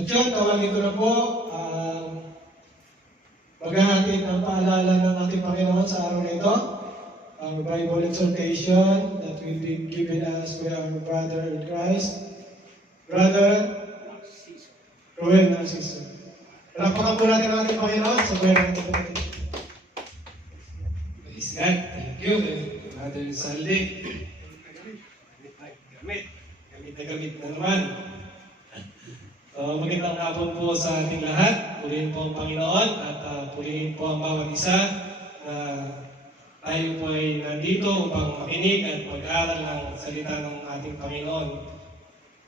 At yun, tawagin ko na po, maghahatid ng paalala ng ating Panginoon sa araw na ito. Ang Bible exhortation that will be given us by our brother in Christ, Brother Ruel Narciso. Palakpakan po natin ang ating Panginoon sa buhay ng ating kapatid. Praise God. Thank you, Brother Saldi. Gamit na naman. So, magandang hapon po sa ating lahat. Purihin po ang Panginoon at purihin po ang bawat isa na tayo po ay nandito upang makinig at mag-aral ng salita ng ating Panginoon.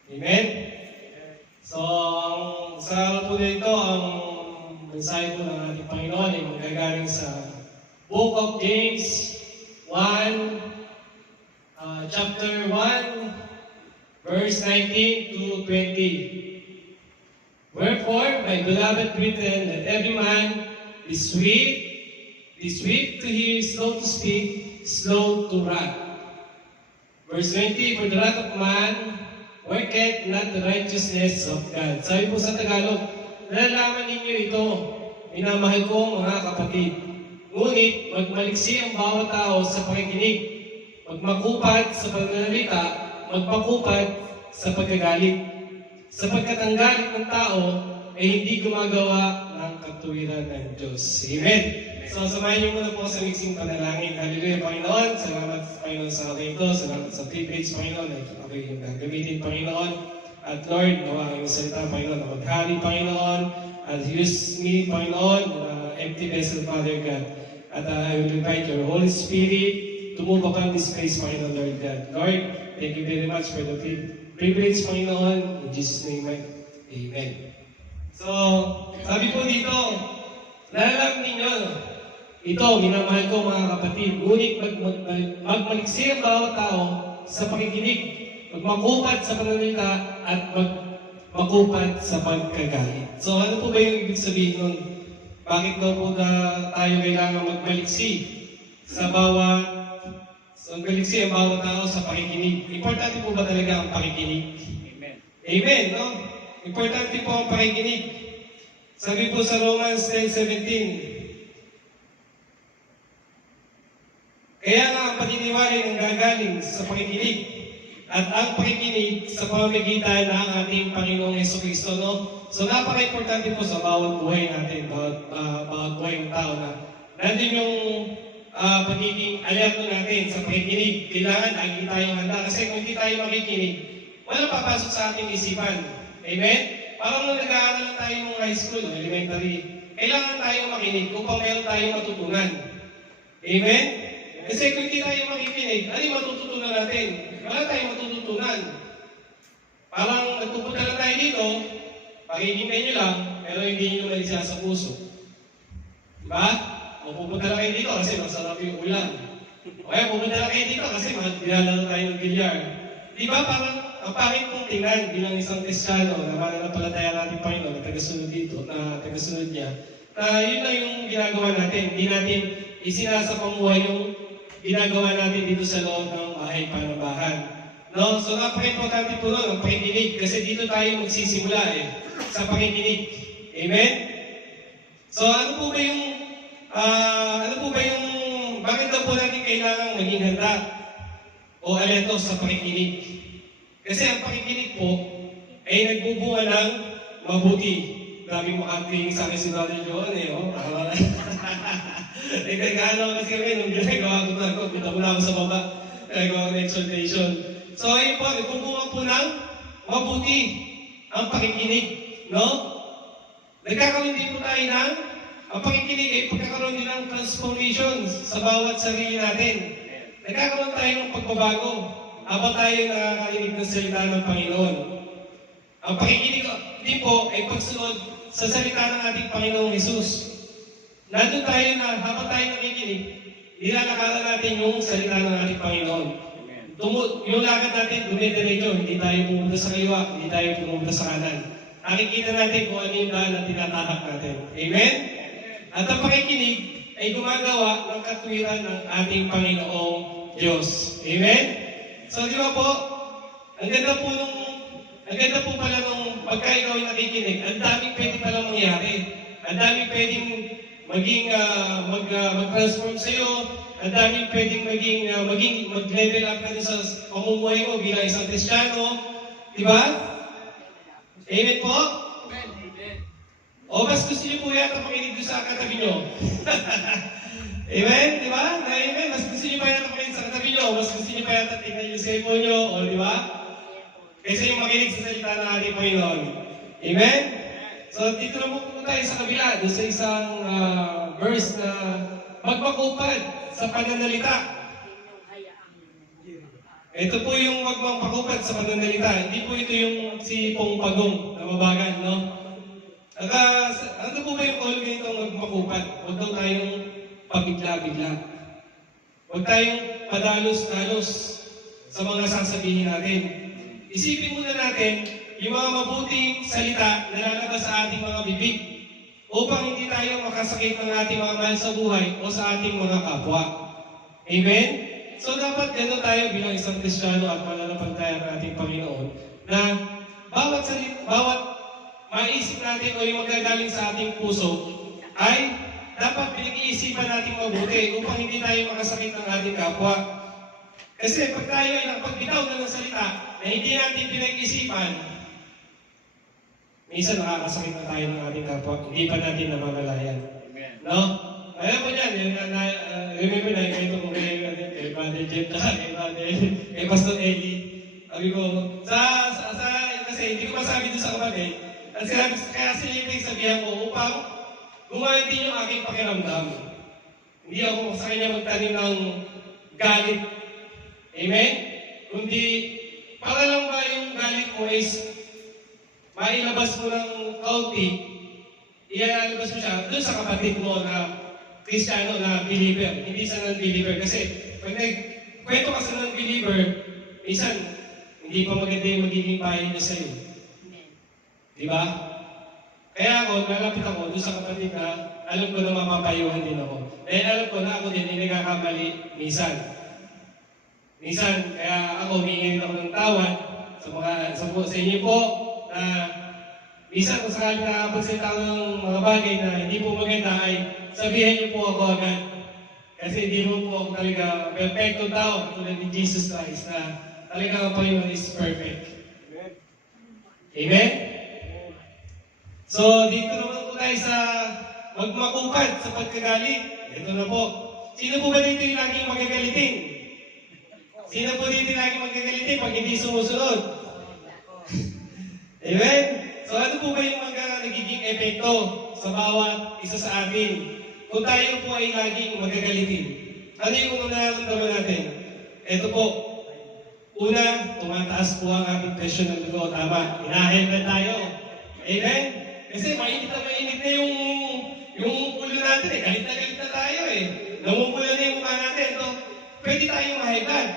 Amen? So, sa araw po dito, ang mensahe po ng ating Panginoon ay manggagaling sa Book of James 1, chapter 1, verse 19 to 20. Wherefore, my beloved brethren, let every man be swift to hear, slow to speak, slow to wrath. Verse 20, for the wrath of man worketh not the righteousness of God. Sabi po sa Tagalog, nalalaman ninyo ito, minamahal ko mga kapatid. Ngunit, magmaliksi ang bawat tao sa pakikinig, magmakupad sa pananalita, magpakupad sa pagkagalit. Sapagkat ang galit ng tao ay hindi gumagawa ng katuwiran ng Diyos. Amen? So, samahin niyo muna po sa mixing panalangin. Hallelujah, Panginoon. Salamat, Panginoon, sa akin ito. Salamat sa privilege, Panginoon, na ako yung gagamitin, Panginoon. At Lord, nawa ang salita, Panginoon, na maghari, Panginoon. At use me, Panginoon, empty vessel, Father God. At I will invite your Holy Spirit to move upon this place, Panginoon, Lord God. Lord, thank you very much for the privilege, Panginoon. In Jesus' name, Amen. So, sabi po dito, nalalam ninyo, ito, minamahal ko mga kapatid, ngunit magmaliksi ang bawat tao sa pakikinig, magmakupad sa pananalita, at magmakupad sa pagkagalit. So, ano po ba yung ibig sabihin nun? Bakit daw po tayo kailangan magmaliksi sa bawat ang galiksi ang bawat tao sa pakikinig? Importante po ba talaga ang pakikinig? Amen. Amen, no? Importante po ang pakikinig. Sabi po sa Romans 10:17, kaya nga ang paniniwala ng gagaling sa pakikinig at ang pakikinig sa pamamagitan ng ating Panginoong Jesucristo, no? So napaka-importante po sa bawat buhay natin, bawat buhay ng tao na nandun yung pagiging alerto natin sa pakikinig. Kailangan lagi tayong handa kasi kung hindi tayo makikinig, walang papasok sa ating isipan. Amen? Parang nung nag-aaral na tayo ng high school, elementary, kailangan tayong makinig kung meron tayong matutunan. Amen? Kasi kung hindi tayo makikinig, ano yung matututunan natin? Wala tayong matututunan. Parang nagpupunta lang tayo dito, pakikinggan nyo lang, pero hindi nyo malisa sa puso. Diba? O pupunta lang kayo dito kasi masarap yung ulam. O kaya pupunta lang kayo dito kasi magbilalaro tayo ng bilyar. Di ba parang ang pangit kong tingnan bilang isang Kristiyano na mananampalataya natin Panginoon na tagasunod dito, na tagasunod niya, na yun lang yung ginagawa natin. Hindi natin isinasapamuhay yung ginagawa natin dito sa loob ng bahay panabahan. No? So napaka-importante po nun ang pakikinig kasi dito tayo magsisimula sa pakikinig. Amen? So ano po ba yung bakit daw po natin kailangan maging handa o alerto sa pakikinig? Kasi ang pakikinig po ay nagbubunga ng mabuti. Grabe mo acting sa akin si Brother Johan Nagkagano kasi kami nung ginagawa ko na punta muna ako sa baba. Nagagawa ko ng exhortation. So ayun po, nagbubunga po ng mabuti ang pakikinig. No? Nagkakaroon din po tayo ng ang pakikinig ay pagkakaroon din ng transformation sa bawat sarili natin. Nagkakaroon tayo ng pagbabago habang tayo nakakarinig ng salita ng Panginoon. Ang pakikinig din po ay pagsunod sa salita ng ating Panginoong Jesus. Nandun tayo na habang tayo nakikinig, nilalakaran natin yung salita ng ating Panginoon. Yung lakad natin, dumidiretso, hindi tayo pumunta sa kaliwa, hindi tayo pumunta sa kanan. Nakikita natin kung ano yung daan na tinatahak natin. Amen? At ang pakikinig ay gumagawa ng katwiran ng ating Panginoong Diyos. Amen? So, di ba po, ang ganda po pala nung pagka ikaw ay nakikinig, ang daming pwede palang mangyari. Ang daming pwedeng maging mag-transform sa'yo. Ang daming pwedeng mag-level up ka sa pamumuhay mo bilang isang Kristiyano. Di ba? Amen po? O mas gusto niyo po yata makinig doon sa katabi niyo. Amen? Di ba? Amen? Mas gusto niyo pa yata makinig sa katabi niyo. Mas gusto niyo pa yata tingnan yung cellphone niyo. O di ba? Kaysa yung makinig sa salita ng ating Panginoon. Amen? So dito na po tayo sa kabila. Doon sa isang verse na magpakupad sa pananalita. Ito po yung magpakupad sa pananalita. Hindi po ito yung si Pong Pagong na mabagal, no? Ano po ba yung kahulugan nitong magpakupad? Huwag daw tayong pabigla-bigla. Huwag tayong padalos-dalos sa mga sasabihin natin. Isipin muna natin yung mga mabuting salita na lalabas sa ating mga bibig upang hindi tayo makasakit ng ating mga mahal sa buhay o sa ating mga kapwa. Amen? So dapat gano'n tayo bilang isang Kristiyano at mananampalataya ng ating Panginoon na bawat maisip natin o yung magagaling sa ating puso ay dapat pinag-iisipan natin mabuti upang hindi tayo makasakit ng ating kapwa. Kasi pag tayo ay nakapagbitaw na ng salita na hindi natin pinag-isipan, minsan nakakasakit na tayo ng ating kapwa, hindi pa natin namamalayan. No? Alam mo yan, remember na ito kung kay Brother Jeff na kay Pastor Eli. Sabi ko, kasi hindi ko masabi doon sa kapatid, kaya sila yung sabihan ko upang gumawa din yung aking pakiramdam. Hindi ako sa kanya magtanim ng galit. Amen? Kundi, para lang ba yung galit mo is mailabas mo ng kaunti, ilalabas mo siya doon sa kapatid mo na Kristiyano na believer, hindi sa non-believer. Kasi pag nagkwento ka sa non-believer, minsan, hindi pa maganda yung magiging pahay niya sa'yo. Di ba? Kaya ako, lalapit ako doon sa kapatid na alam ko na mapapayuhan din ako. Dahil alam ko na ako din ay nagkakamali minsan. Minsan, kaya ako humingi ako ng tawad sa inyo po na minsan kung sakaling nakapagsalita ako ng mga bagay na hindi po maganda ay sabihin niyo po ako agad. Kasi hindi mo po ako talaga perfecto tao tulad ni Jesus Christ na talaga ang Panginoon is perfect. Amen? So, dito naman po tayo sa magmakupad sa pagkagalit. Ito na po. Sino po ba dito yung laging magagalitin? Sino po dito yung laging magagalitin pag hindi sumusunod? Amen? So, ano po ba yung nagiging epekto sa bawat isa sa atin? Kung tayo po ay laging magagalitin, ano yung nararamdaman natin? Ito po. Una, tumataas po ang ating presyon ng dugo. Tama. Inahel na tayo. Amen? Kasi mainit na yung ulo natin eh. Galit na tayo eh. Namumula na yung mukha natin. So, pwede tayong ma-high blood.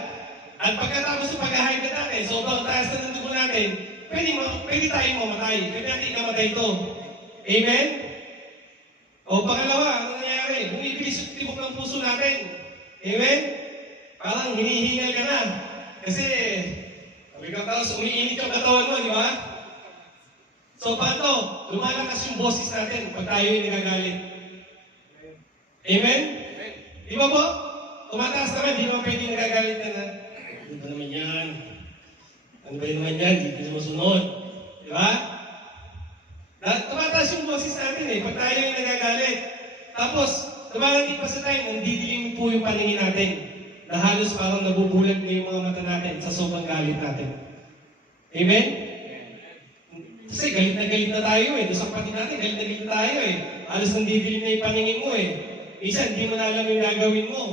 At pagkatapos ng pag-high blood natin, sobrang taas na ng dugo natin, pwede tayong mamatay. Pwede natin ikamatay ito. Amen? O pangalawa, ano nangyayari? Bumibilis yung tibok ng puso natin. Amen? Parang hinihingal ka na. Kasi, sabi ka tapos umiinit yung katawan mo, di ba? So, paano? Lumalakas yung boses natin pag tayo yung nagagalit. Amen? Di ba po? Tumataas naman, di ba pwede nagagalit ka na? Ano ba naman yan? Ano ba naman yan? Hindi ka sumusunod. Di ba? Tumataas yung boses natin eh, pag tayo yung nagagalit. Tapos, dumarating pa sa time, nandidilim po yung paningin natin na halos parang nabubulag na yung mga mata natin sa sobrang galit natin. Amen? Kasi galit na tayo eh. Doon sa kapatid natin, galit na tayo eh. Halos nandidilim na yung paningin mo eh. Minsan, hindi mo na alam yung gagawin mo.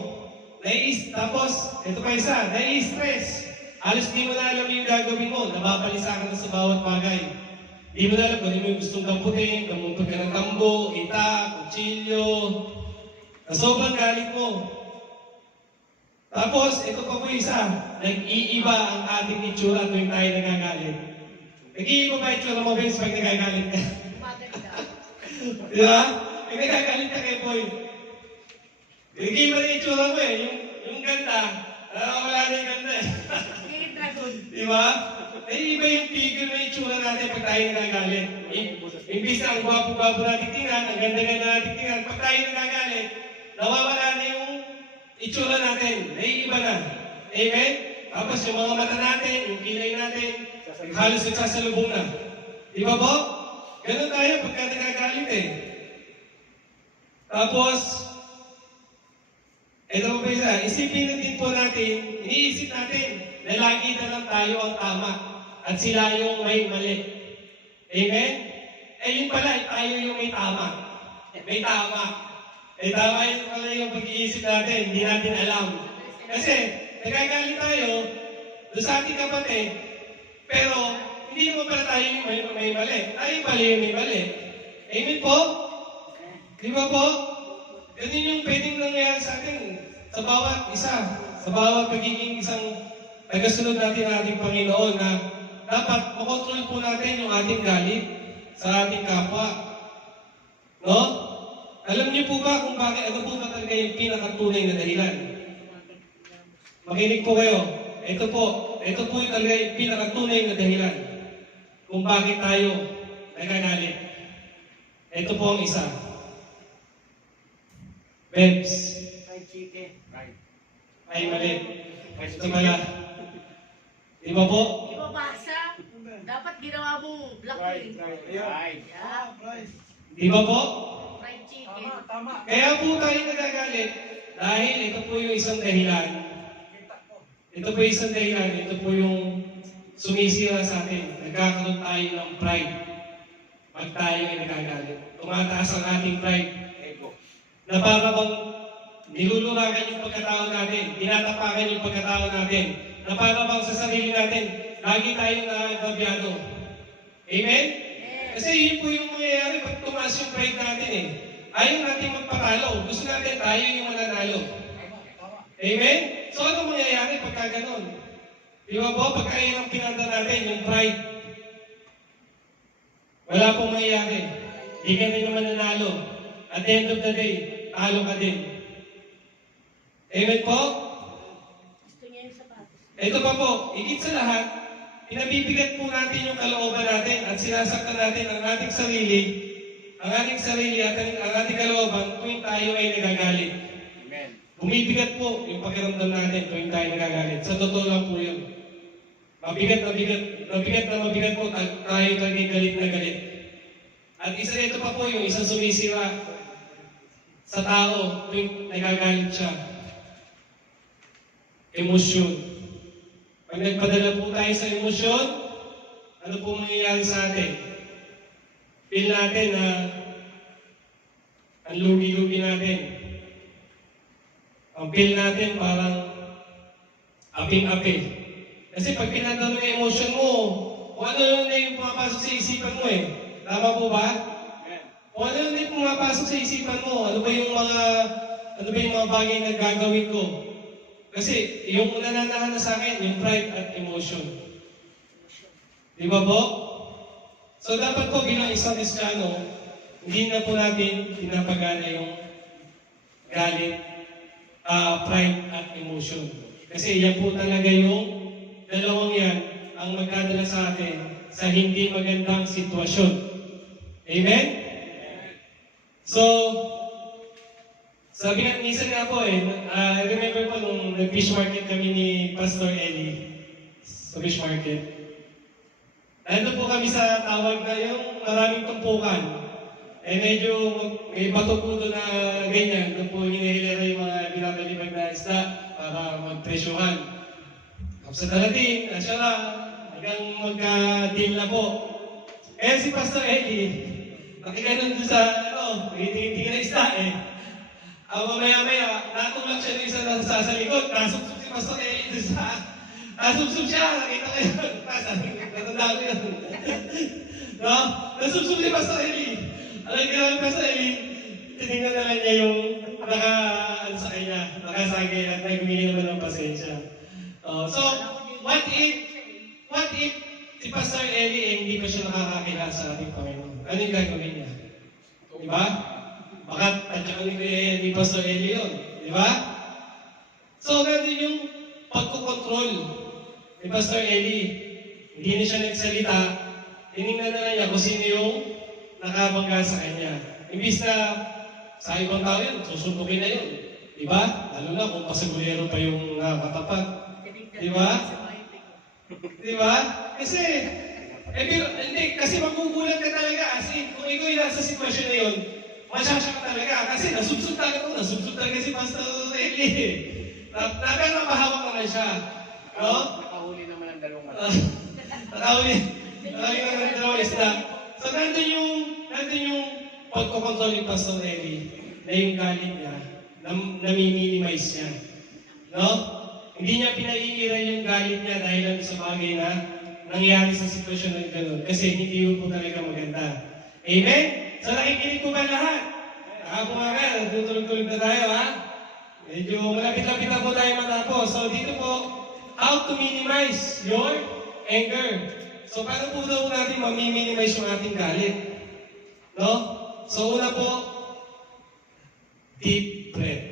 Tapos, ito pa isa, nai-stress. Halos hindi mo na alam yung gagawin mo. Nababalisa ka na sa bawat bagay. Hindi mo na alam kung ano yung gustong kamputin, kamuntog ka ng tambo, itak, kutsilyo. Na sobrang galit mo. Tapos, ito pa po isa, nag-iiba ang ating itsura tuwing tayo nagagalit. Nag-iiba ba itsura mo, Vince, pag nagagalit ka? Di ba? Pag nagagalit ka kay Boy. Nag-iiba na itsura mo eh. Yung ganda, wala na yung ganda eh. Di ba? naiiba yung figure na itsura natin pag tayo nagagalit. Imbis na ang gwapo-gwapo natin tingnan, ang ganda-ganda natin tingnan, pag tayo nagagalit, nawawala na yung itsura natin. Naiiba na. Amen? Tapos yung mga mata natin, yung kilay natin, halos nagsasalubong na. Di ba po? Ganun tayo pagka nagagalit eh. Tapos, ito po ba isa, isipin na din po natin, iniisip natin na lagi na lang tayo ang tama at sila yung may mali. Amen? Eh yun pala, tayo yung may tama. May tama. Eh tama yun pala yung pag-iisip natin, hindi natin alam. Kasi, nagagalit tayo doon sa ating kapatid, pero hindi naman pala tayo yung may mali. Tayo pala yung may mali. Amen po? Di ba po? Ganun yung pwedeng nangyayari sa atin sa bawat isa, sa bawat pagiging isang tagasunod natin ng ating Panginoon na dapat makontrol po natin yung ating galit sa ating kapwa. No? Alam niyo po ba kung bakit, ano po ba talaga yung pinakatunay na dahilan? Makinig po kayo. Ito po yung talaga yung pinakatunay na dahilan kung bakit tayo nagagalit. Ito po ang isa. Bebs. Fried chicken. Right. Ay, mali. Ito pala. Di ba po? Di ba basa? Dapat ginawa mong black Right. bean. Right. Yeah. Di ba po? Fried chicken. Tama. Kaya po tayo nagagalit dahil ito po yung isang dahilan. Ito po yung isang dahilan. Ito po yung sumisira sa atin. Nagkakaroon tayo ng pride. Pag tayo ay nagagalit. Tumataas ang ating pride. Ego. Na para bang niluluragan yung pagkatao natin, tinatapakan yung pagkatao natin, na para bang sa sarili natin, lagi tayong nagabyado. Amen? Kasi yun po yung mangyayari pag tumaas yung pride natin eh. Ayaw natin magpatalo. Gusto natin tayo yung mananalo. Amen? So ano mangyayari pagka ganun? Di ba po? Pagka yun ang pinanda natin, yung pride. Wala pong mangyayari. Di ka rin naman nanalo. At the end of the day, talo ka din. Amen po? Gusto niya yung sapatos. Ito pa po, higit sa lahat, pinabibigat po natin yung kalooban natin at sinasaktan natin ang ating sarili at ang ating kalooban tuwing tayo ay nagagalit. Amen. Bumibigat po yung pakiramdam natin tuwing tayo nagagalit. Sa totoo lang po yun. Mabigat po tayo talagang galit na galit. At isa nito pa po yung isang sumisira sa tao tuwing nagagalit siya. Emosyon. Pag nagpadala po tayo sa emosyon, ano po mangyayari sa atin? Feel natin na ang lugi-lugi natin. Ang feel natin parang aping-api. Kasi pag pinadala yung emosyon mo, kung ano yung pumapasok sa isipan mo eh. Tama po ba? Kung ano yung pumapasok sa isipan mo, ano ba yung mga bagay na gagawin ko? Kasi yung nananahan na sa akin, yung pride at emotion. Di ba po? So dapat po bilang isang Kristiyano, hindi na po natin pinapagana yung galit, pride at emotion. Kasi yan po talaga yung dalawang yan ang magdadala sa atin sa hindi magandang sitwasyon. Amen? So, sabi nga, minsan nga po I remember po nung nag-fish market kami ni Pastor Eli sa fish market. Nandun po kami sa tawag na yung maraming tumpukan. Medyo may bato po doon na ganyan. Doon po hinihilera yung mga binabalibag na isda para magpresyuhan. Tapos sa darating, siya lang, hanggang magka-deal na po. Eh si Pastor Eli, nakiganon doon sa, tingin na isda eh. Mamaya-maya, natulak siya doon sa likod, nasubsub si Pastor Eli doon sa, nasubsub siya, nakita ko yun. Natandaan ko yun. No? Nasubsub si Pastor Eli. Alam ka naman Pastor Eli, tinignan na lang niya yung sa kanya, nakasagay at nagmili naman ng pasensya. So, what if si Pastor Eli hindi pa siya nakakakilala sa ating Panginoon? Ano yung gagawin niya? Diba? Baka tansyakan ni Pastor Eli yun. Diba? So, ganun yung pagkukontrol ni Pastor Eli. hindi na siya nagsalita, tinignan na lang niya kung sino yung nakabangga sa kanya. Imbis na sa ibang tao yun, susuntukin na yun. Diba? Lalo na kung pasagulero pa yung nakatapat. Diba? Diba? Kasi, pero, hindi, kasi magugulat ka talaga. Kasi kung ikaw yung nasa sitwasyon na yun, masyasya ka talaga. Kasi nasubsub talaga si Pastor Eli. Pero mapahawak naman siya. No? Nakahuli naman ang dalawang mata. Nakahuli naman ang dalawang isda. So, nandun yung pagkokontrol ni Pastor Eli na yung galit niya, nami-minimize niya. No? Hindi niya pinaiiran yung galit niya dahil lang sa bagay na nangyari sa sitwasyon ng gano'n. Kasi hindi yun po talaga maganda. Amen? So nakikinig po ba lahat? Ako mga natutulog-tulog na tayo, ha? Medyo malapit-lapit na po tayo matapos. So dito po, how to minimize your anger. So paano po daw natin mami-minimize yung ating galit? No? So una po, deep breath.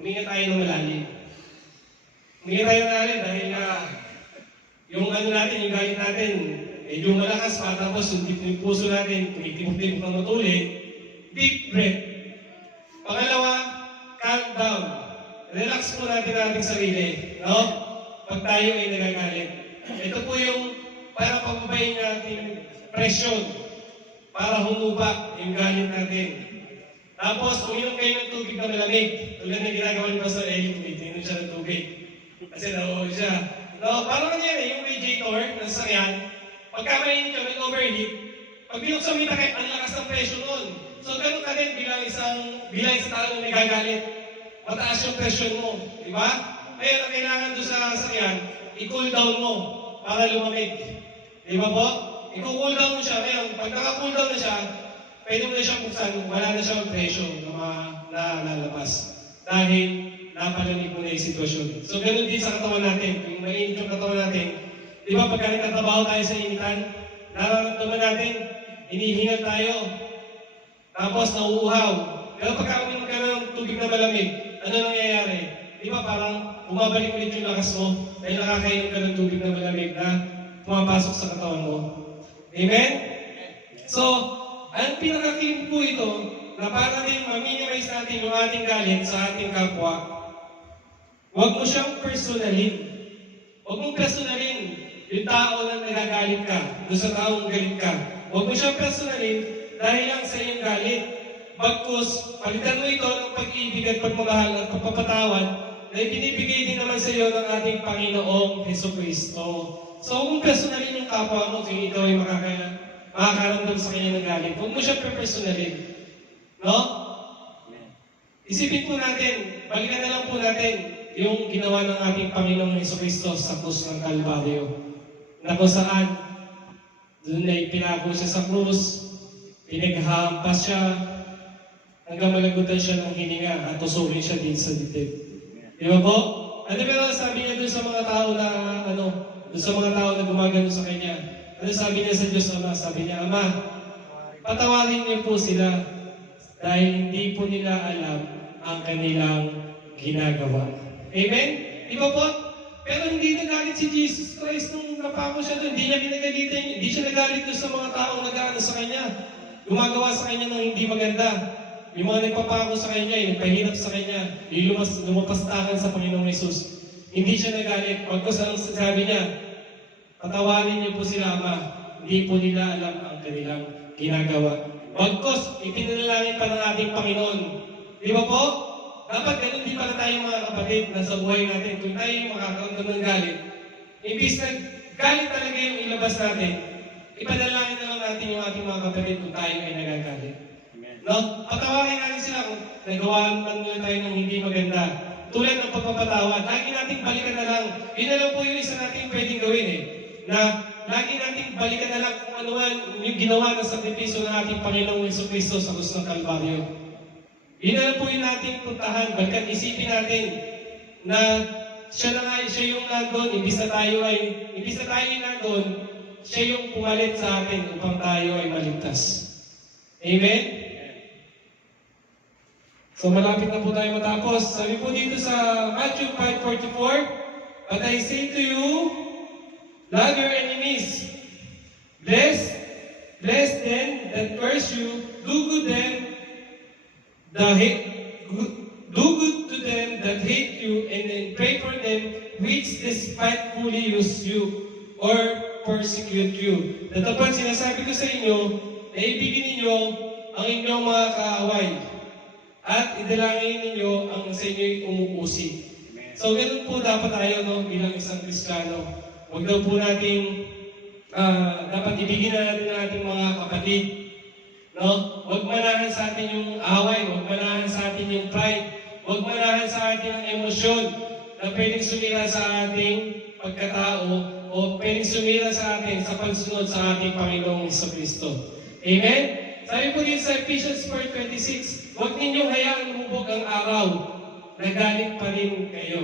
Huminga tayo ng malalim. Huminga tayo ng malalim dahil yung natin, yung galit natin, medyo malakas pa, tapos yung puso natin, tumitibok-tibok ng matuli, deep breath. Pangalawa, calm down. Relax po natin ang ating sarili. No? Pag tayo ay nagagalit. Ito po yung para pababayin natin presyon para humupa yung galit natin. Tapos, uminom kayo ng tubig na malamig. Tulad na ginagawa ni Pastor Eli, tumitingin siya ng tubig. Kasi nauuwi siya. No, parang nangyari, yung radiator ng sasakyan, pagka mainit ka, may overheat, pag binuksan mo yung takip, ang lakas ng presyo nun. So, ganun ka din bilang isang tao na nagagalit. Mataas yung presyon mo, di ba? Kaya na kailangan doon sa sasakyan, i-cool down mo para lumamig. Di ba po? I-cool down mo siya. Ngayon, pag naka-cool down na siya, pwede mo na siyang buksan, wala na siyang presyo na lalabas. Dahil napalamig mo na yung sitwasyon. So, ganun din sa katawan natin. Yung mainit yung katawan natin, di ba pagka nagtatrabaho tayo sa initan, nararamdaman natin, hinihingal tayo, tapos nauuhaw. Pero pagka uminom ka ng tubig na malamig, ano nangyayari? Di ba parang bumabalik ulit yung lakas mo dahil nakakainom ka ng tubig na malamig na pumapasok sa katawan mo. Amen? So, ang pinaka-clip po ito, na para din ma-minimize natin yung ating galit sa ating kapwa, huwag mo siyang personalin. Huwag mong personalin yung tao na nagagalit ka, doon sa taong galit ka. Huwag mo siyang personalin dahil lang sa iyong galit. Bagkus, palitan mo ito ng pag-ibig at pagmamahal at pagpapatawad na ibinibigay din naman sa iyo ng ating Panginoong Hesukristo. So, huwag mong personalin yung kapwa mo kung ikaw ay makakaramdam sa kanya ng galit. Huwag mo siyang personalin. No? Isipin po natin, balikan na lang po natin yung ginawa ng ating Panginoong Hesukristo sa krus ng Kalbaryo. Na kung saan, doon ay pinako siya sa krus, pinaghampas siya, hanggang malagutan siya ng hininga at tusukin siya din sa dibdib. Di ba po? Ano pero sabi niya doon sa mga tao na, doon sa mga tao na gumagano sa kanya? Ano sabi niya sa Diyos Ama? Sabi niya, Ama, patawarin niyo po sila dahil hindi po nila alam ang kanilang ginagawa. Amen? Di ba po? Pero hindi nagalit si Jesus Christ nung napako siya doon. Hindi niya pinagalitan. Hindi siya nagalit doon sa mga taong nag-aano sa kanya. Gumagawa sa kanya ng hindi maganda. Yung mga nagpapako sa kanya, yung nagpahirap sa kanya, yung lumapastakan sa Panginoong Yesus. Hindi siya nagalit. Pagkos ang sabi niya, patawarin niyo po sila, Ama. Hindi po nila alam ang kanilang ginagawa. Pagkos, ipinalangin pa ng ating Panginoon. Di ba po? Dapat ganun din pala tayo mga kapatid na sa buhay natin. Kung tayo makakaramdam ng galit, imbis na galit talaga yung ilabas natin, ipanalangin na lang natin yung ating mga kapatid kung tayo ay nagagalit. No? Patawarin natin sila kung nagawaan man nila tayo ng hindi maganda. Tulad ng pagpapatawad, lagi nating balikan na lang. Yun na lang po yung isa natin pwedeng gawin na lagi nating balikan na lang kung ano yung ginawa ng sakripisyo ng ating Panginoong Jesucristo sa krus ng Kalbaryo. Yun na lang po yung nating puntahan, balikan isipin natin na siya yung nandun, imbis na tayo yung nandun, siya yung pumalit sa atin upang tayo ay maligtas. Amen? So malapit na po tayo matapos. Sabi po dito sa Matthew 5:44, But I say to you, Love your enemies. Bless them that curse you. Do good to them that hate you, and then pray for them which despitefully use you or persecute you. Tatapat sinasabi ko sa inyo na ibigin ninyo ang inyong mga kaaway at idalangin ninyo ang sa inyo'y umuusig. So, ganun po dapat tayo bilang isang Kristiyano. Huwag daw po nating dapat ibigin na natin ang ating mga kapatid. Huwag manahan sa atin yung away, huwag manahan sa atin yung pride, huwag manahan sa atin ang emosyon na pwedeng sumira sa ating pagkatao o pwedeng sumira sa atin sa pagsunod sa ating Panginoong Jesucristo. Amen? Sabi po din sa Ephesians 4:26, huwag ninyong hayaang lumubog ang araw, nagalit pa rin kayo.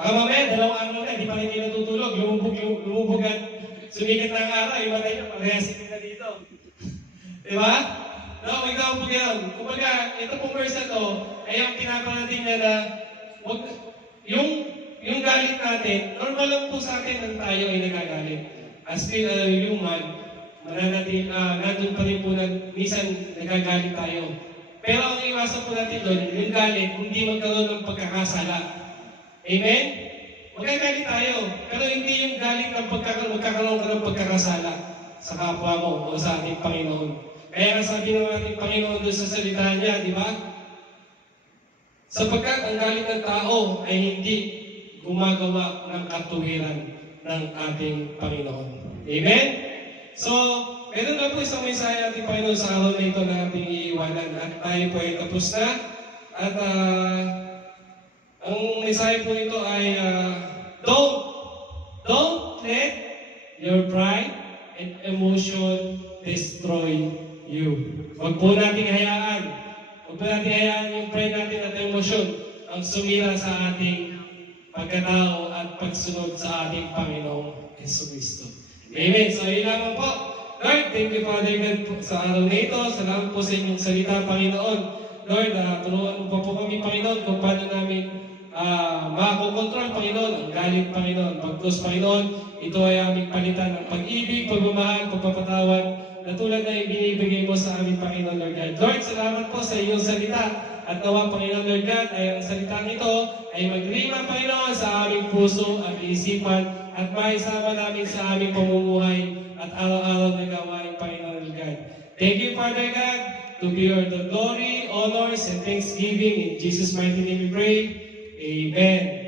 Baka mamaya, 2 araw na, di pa rin kayo natutulog, lumubog at sumikat na ang araw, yung matay nyo, parehas na dito. Diba? Huwag daw po gano'n. Kumbaga, ito pong verse na to, ay ang pinaparating niya na, yung galit natin, normal lang po sa atin na tayo ay nagagalit. As still human, nandun pa rin po na minsan nagagalit tayo. Pero ang iwasan po natin doon, yung galit, hindi magkaroon ng pagkakasala. Amen? Magagalit tayo, pero hindi yung galit ng magkakaroon ka ng pagkakasala sa kapwa mo o sa ating Panginoon. Kaya sabi ng ating Panginoon doon sa salita niya, di ba? Sapagkat ang galit ng tao ay hindi gumagawa ng katuwiran ng ating Panginoon. Amen? So, meron na po isang mensahe ating Panginoon sa araw na ito na ating iiwanan at tayo po ay tapos na. At ang mensahe po ito ay don't let your pride and emotion destroy you. Huwag po nating hayaan yung pride natin at emosyon ang sumira sa ating pagkatao at pagsunod sa ating Panginoong Jesucristo. Amen. So, yun lamang po. Lord, thank you, Father God, sa araw na ito. Salamat po sa inyong salita, Panginoon. Lord, tulungan mo po kami, Panginoon, kung paano namin makakontrol, Panginoon, ang galit, Panginoon. Pagkus, Panginoon, ito ay aming palitan ng pag-ibig, pagmamahal, pagpapatawad, na tulad na ibinibigay mo sa aming Panginoon, Lord God. Lord, salamat po sa iyong salita. At nawa, Panginoon, Lord God, ay ang salitang ito ay magrima, Panginoon, sa aming puso at isipan at maisama namin sa aming pamumuhay at araw-araw na gawain, Panginoon, Lord God. Thank you, Father God, to be your the glory, honors, and thanksgiving. In Jesus' mighty name we pray. Amen.